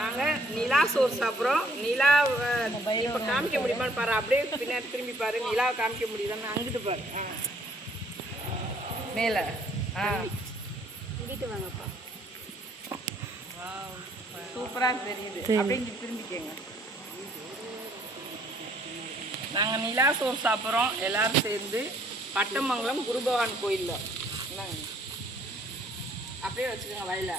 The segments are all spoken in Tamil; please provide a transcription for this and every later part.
நாங்கள் நிலா சோறு சாப்பிட்றோம். நிலா இப்போ காமிக்க முடியுமான்னு பாரு, அப்படியே பின்னாடி திரும்பி பாரு. நிலாவை காமிக்க முடியுதான்னு அங்கிட்டு பாரு. மேலே இங்கிட்டு வாங்கப்பா. சூப்பராக தெரியுது. அப்படியே இங்கே திரும்பிக்கங்க. நாங்கள் நிலா சோறு சாப்பிட்றோம் எல்லோரும் சேர்ந்து பட்டமங்கலம் குரு பகவான் கோயிலில். என்னங்க அப்படியே வச்சுக்கோங்க வயல.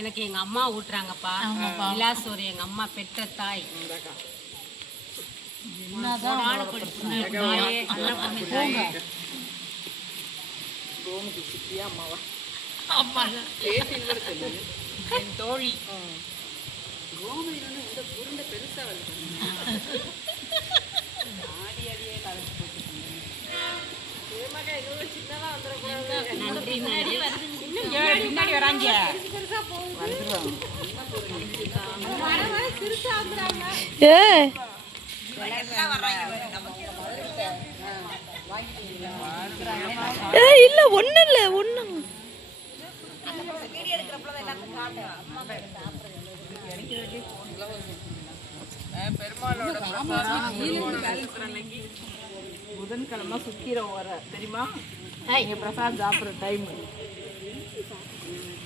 எனக்கு எங்கள் அம்மா ஊட்டுறாங்கப்பா நிலா சோறு. எங்கள் அம்மா பெற்ற தாய். கோமுக்கு சித்தியா அம்மாவா? அம்மா என் தோழி. கோமையிலன்னு இந்த உருண்டை பெருசாக வருது. ஆடி அடியே கலந்து போட்டு சின்னதாக வந்துடக்கூடாது. பின்னாடி வராங்க இல்ல ஒண்ணு இல்ல ஒண்ணு பெருமாளோட புதன்கிழமை சுக்கிரம் வர தெரியுமா? இங்க பிரசாத் சாப்பிட்ற டைம்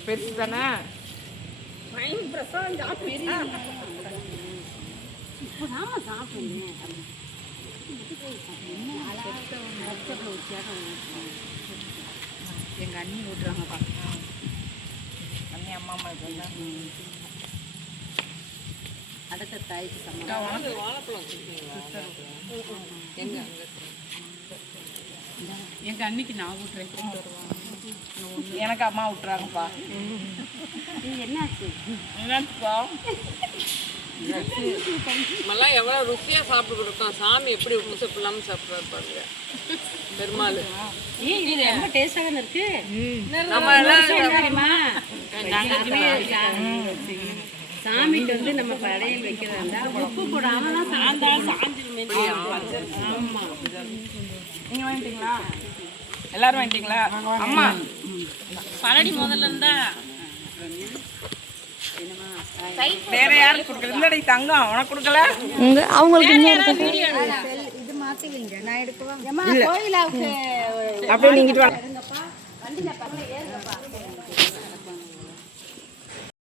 பெருசு தானே. பிரசாத் சாப்பிடுங்க. எங்க அண்ணி ஊட்டுறாங்கப்பா. அண்ணி அம்மா அம்மா அடுத்த தாய்க்கு சம்பளம். எங்க அன்னைக்கு நான் ஊட்டுறேன். எனக்கு அம்மா விட்டுறாங்கப்பா. என்னாச்சுப்பா? நம்மலாம் எவ்வளோ ருசியாக சாப்பிட்டு கொடுத்தோம். சாமி எப்படி உப்பு சப்பு இல்லாமல் சாப்பிட்றாரு பாருங்க பெருமாள். இது ரொம்ப டேஸ்டாக இருக்கு. நம்ம எல்லாம் சாமிக்கு வந்து நம்ம படையல் வைக்கிறதா உப்பு போடாமல் சாஞ்சிருமே. ஆமாம். நீங்கள் வாங்கிட்டீங்களா? எல்லாரும் வாங்கிட்டீங்களா? அம்மா பழடி முதல்ல இருந்தா வேற யாரும் கொடுக்கல. இல்லடி தங்கம் உனக்கு கொடுக்கல. அவங்களுக்கு இது மாத்திவீங்க. நான் எடுக்கவா? அப்படியே நீங்கிட்டு வாங்க.